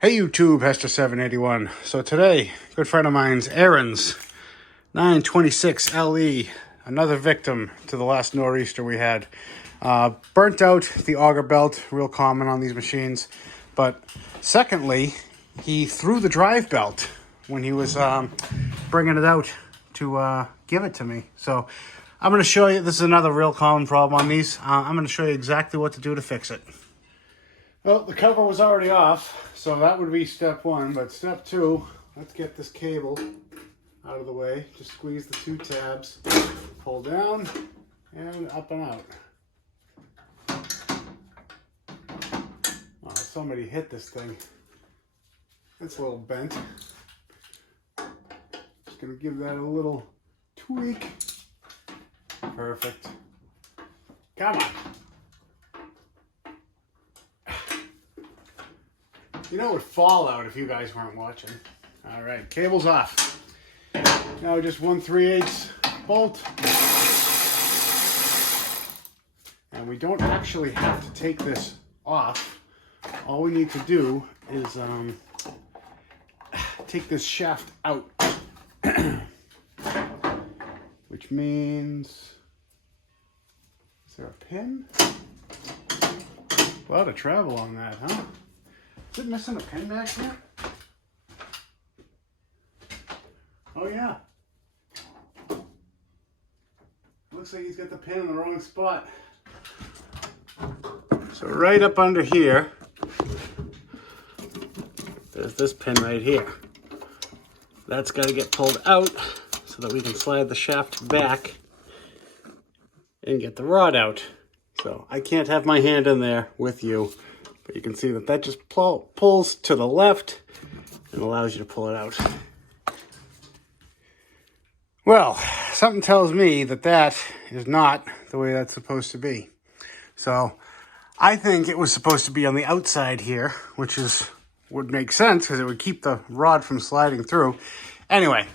Hey YouTube, Hester781. So today, good friend of mine's, Ariens, 926 LE, another victim to the last nor'easter we had. Burnt out the auger belt, real common on these machines. But secondly, he threw the drive belt when he was bringing it out to give it to me. So I'm going to show you, this is another real common problem on these. I'm going to show you exactly what to do to fix it. Well, the cover was already off, so that would be step one. But step two, let's get this cable out of the way. Just squeeze the two tabs, pull down, and up and out. Oh, somebody hit this thing. It's a little bent. Just gonna give that a little tweak. Perfect. Come on. You know it would fall out if you guys weren't watching. All right, cable's off. Now just 1/3 bolt. And we don't actually have to take this off. All we need to do is take this shaft out. Which means, is there a pin? A lot of travel on that, huh? Is it missing a pin back here? Oh yeah. Looks like he's got the pin in the wrong spot. So right up under here, there's this pin right here. That's got to get pulled out so that we can slide the shaft back and get the rod out. So I can't have my hand in there with you. But you can see that that just pulls to the left and allows you to pull it out. Well, something tells me that that is not the way that's supposed to be. So I think it was supposed to be on the outside here, which would make sense because it would keep the rod from sliding through. Anyway,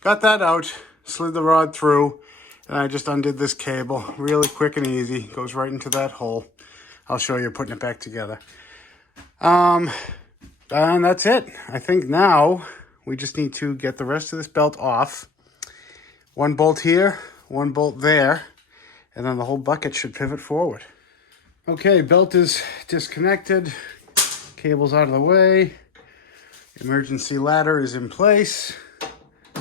got that out, slid the rod through, and I just undid this cable really quick and easy. Goes right into that hole. I'll show you putting it back together. And that's it. I think now we just need to get the rest of this belt off. One bolt here, one bolt there, and then the whole bucket should pivot forward. Okay, belt is disconnected. Cable's out of the way. Emergency ladder is in place.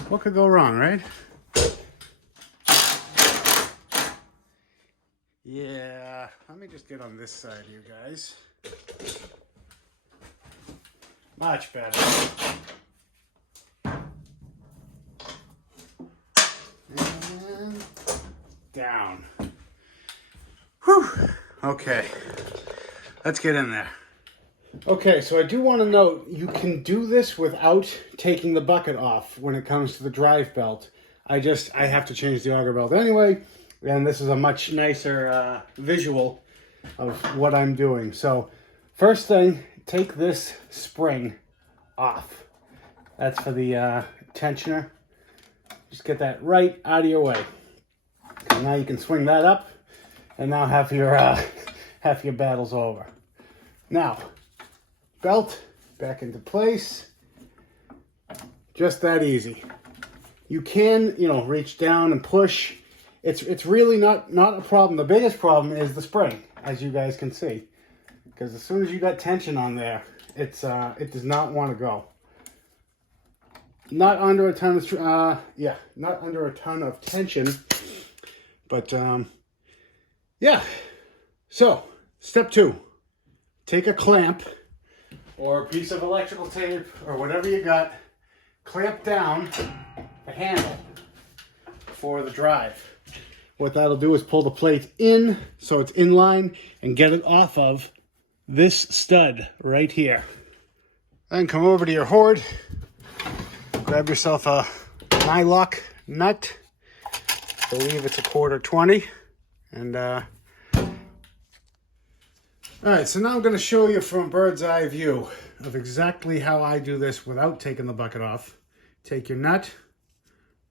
What could go wrong, right? Yeah, let me just get on this side, you guys. Much better. And down. Whew. Okay, let's get in there. Okay, so I do want to note, you can do this without taking the bucket off when it comes to the drive belt. I have to change the auger belt anyway. And this is a much nicer visual of what I'm doing. So first thing, take this spring off. That's for the tensioner. Just get that right out of your way. And now you can swing that up and now half your battle's over. Now, belt back into place. Just that easy. You can, reach down and push. It's really not a problem. The biggest problem is the spring, as you guys can see. Because as soon as you got tension on there, it does not want to go. Not under a ton of not under a ton of tension. But yeah. So, step 2. Take a clamp or a piece of electrical tape or whatever you got, clamp down the handle for the drive. What that'll do is pull the plate in so it's in line and get it off of this stud right here. Then come over to your hoard, grab yourself a nylock nut. I believe it's a 1/4 and all right, so now I'm going to show you from a bird's eye view of exactly how I do this without taking the bucket off. Take your nut,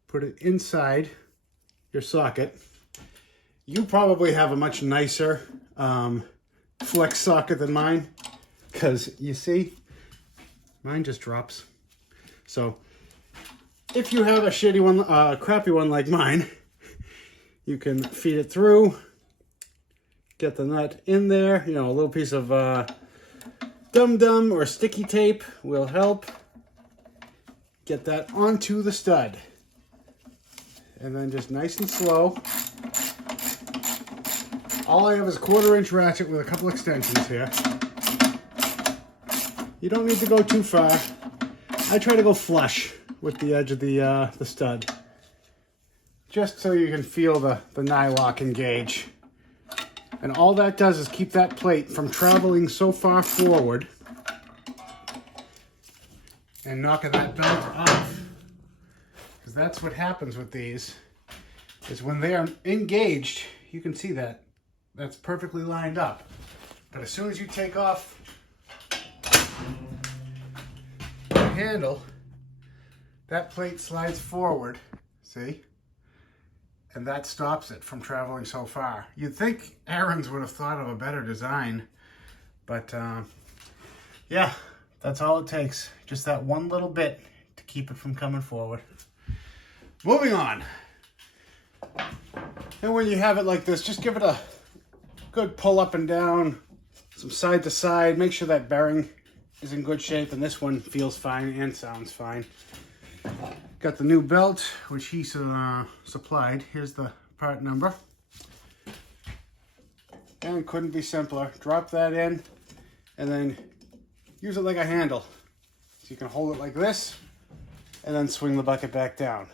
put it inside your socket. You probably have a much nicer flex socket than mine, because you see, Mine just drops. So if you have a shitty one, a crappy one like mine, you can feed it through, get the nut in there. You know, a little piece of dum-dum or sticky tape will help. Get that onto the stud. And then just nice and slow. All I have is a 1/4-inch ratchet with a couple extensions here. You don't need to go too far. I try to go flush with the edge of the stud, just so you can feel the nylock engage. And all that does is keep that plate from traveling so far forward and knocking that belt off. Because that's what happens with these, is when they are engaged, you can see that. That's perfectly lined up. But as soon as you take off the handle, that plate slides forward, see? And that stops it from traveling so far. You'd think Ariens would have thought of a better design, but yeah, that's all it takes. Just that one little bit to keep it from coming forward. Moving on. And when you have it like this, just give it a good pull up and down, some side to side. Make sure that bearing is in good shape, and this one feels fine and sounds fine. Got the new belt, which he supplied. Here's the part number. And couldn't be simpler. Drop that in, and then use it like a handle. So you can hold it like this, and then swing the bucket back down.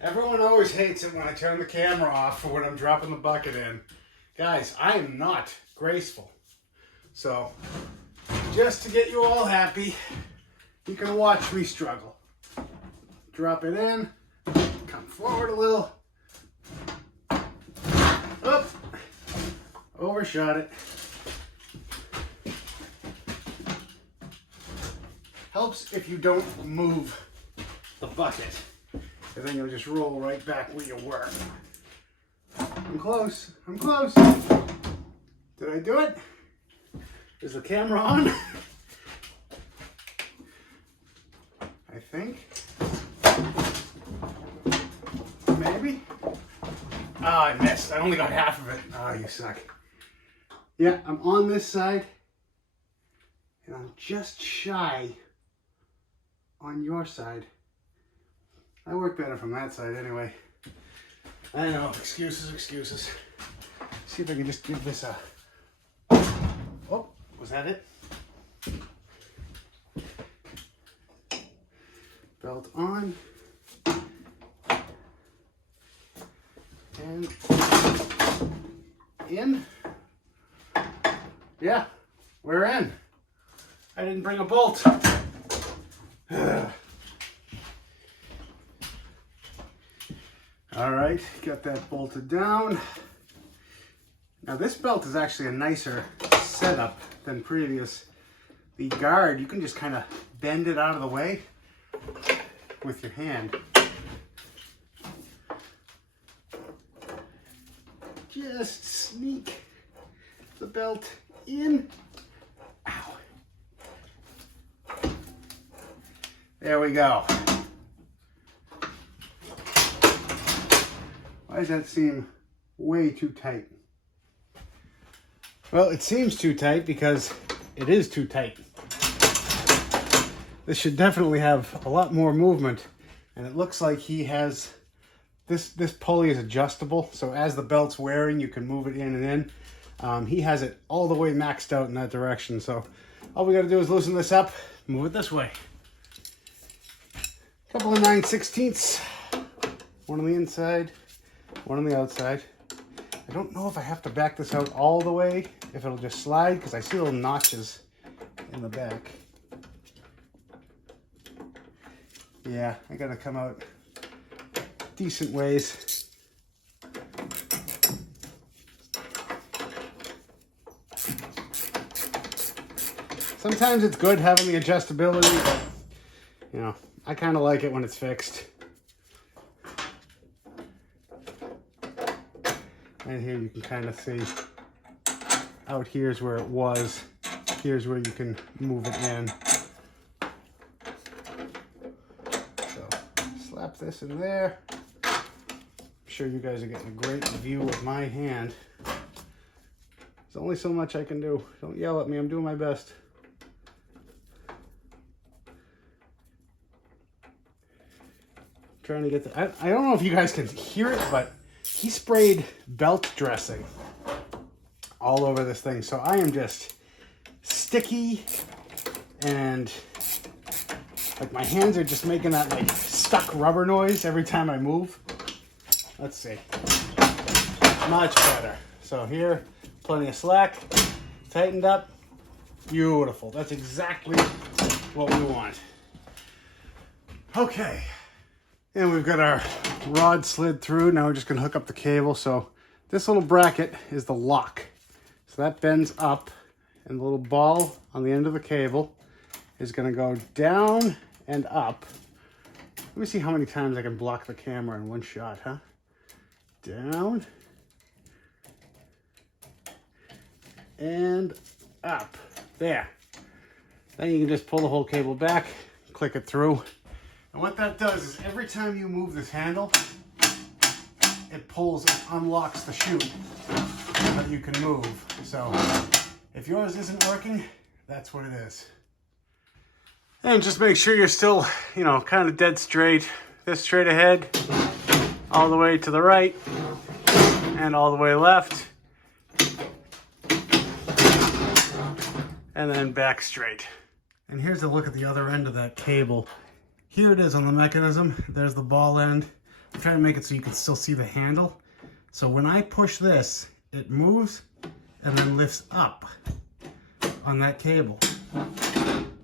Everyone always hates it when I turn the camera off or when I'm dropping the bucket in. Guys, I am not graceful. So, just to get you all happy, you can watch me struggle. Drop it in, come forward a little. Oop, overshot it. Helps if you don't move the bucket, and then you'll just roll right back where you were. I'm close, I'm close. Did I do it? Is the camera on? I think. Maybe? Oh, I missed. I only got half of it. Oh, you suck. Yeah, I'm on this side, and I'm just shy on your side. I work better from that side anyway. I know, excuses, excuses. See if I can just give this a... Oh, was that it? Belt on. And in. Yeah, we're in. I didn't bring a bolt. All right, got that bolted down. Now this belt is actually a nicer setup than previous. The guard, you can just kind of bend it out of the way with your hand. Just sneak the belt in. Ow. There we go. Why does that seem way too tight? Well, it seems too tight because it is too tight. This should definitely have a lot more movement, and it looks like he has this pulley is adjustable, so as the belt's wearing, you can move it in and in. He has it all the way maxed out in that direction, so all we got to do is loosen this up, move it this way. Couple of 9/16, one on the inside, one on the outside. I don't know if I have to back this out all the way, if it'll just slide, because I see little notches in the back. Yeah, I gotta come out decent ways. Sometimes it's good having the adjustability, but you know, I kind of like it when it's fixed. And here you can kind of see, out here's where it was, here's where you can move it in. slap this in there. I'm sure you guys are getting a great view of my hand. There's only so much I can do. Don't yell at me, I'm doing my best. Trying to get the, I don't know if you guys can hear it, but he sprayed belt dressing all over this thing. So I am just sticky and like my hands are just making that like stuck rubber noise every time I move. Let's see. Much better. So here, plenty of slack, tightened up. Beautiful. That's exactly what we want. Okay. And we've got our rod slid through. Now we're just gonna hook up the cable. So this little bracket is the lock. So that bends up and the little ball on the end of the cable is gonna go down and up. Let me see how many times I can block the camera in one shot, huh? Down and up. There. Then you can just pull the whole cable back, click it through. And what that does is every time you move this handle, it pulls and unlocks the chute so that you can move. So if yours isn't working, that's what it is. And just make sure you're still, you know, kind of dead straight. This straight ahead, all the way to the right, and all the way left. And then back straight. And here's a look at the other end of that cable. Here it is on the mechanism. There's the ball end. I'm trying to make it so you can still see the handle. So when I push this, it moves and then lifts up on that cable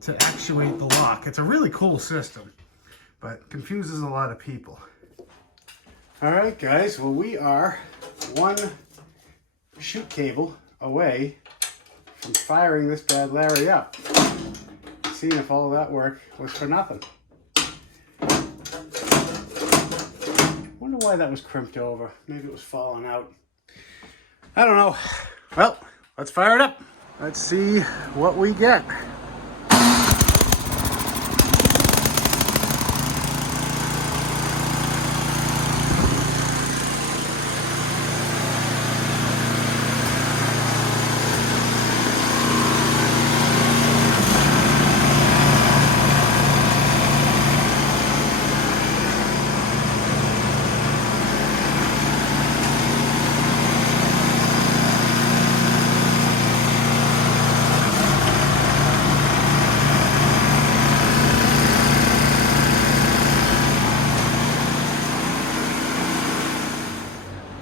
to actuate the lock. It's a really cool system, but confuses a lot of people. All right, guys. Well, we are one chute cable away from firing this bad Larry up. Seeing if all that work was for nothing. Wonder why that was crimped over. Maybe it was falling out. I don't know. Well, let's fire it up. Let's see what we get.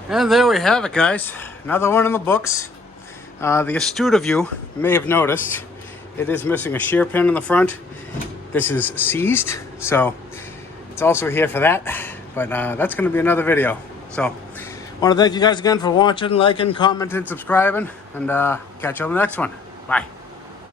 And there we have it, guys. Another one in the books. The astute of you may have noticed it is missing a shear pin in the front. This is seized, so it's also here for that. But that's going to be another video. So I want to thank you guys again for watching, liking, commenting, subscribing, and catch you on the next one. Bye.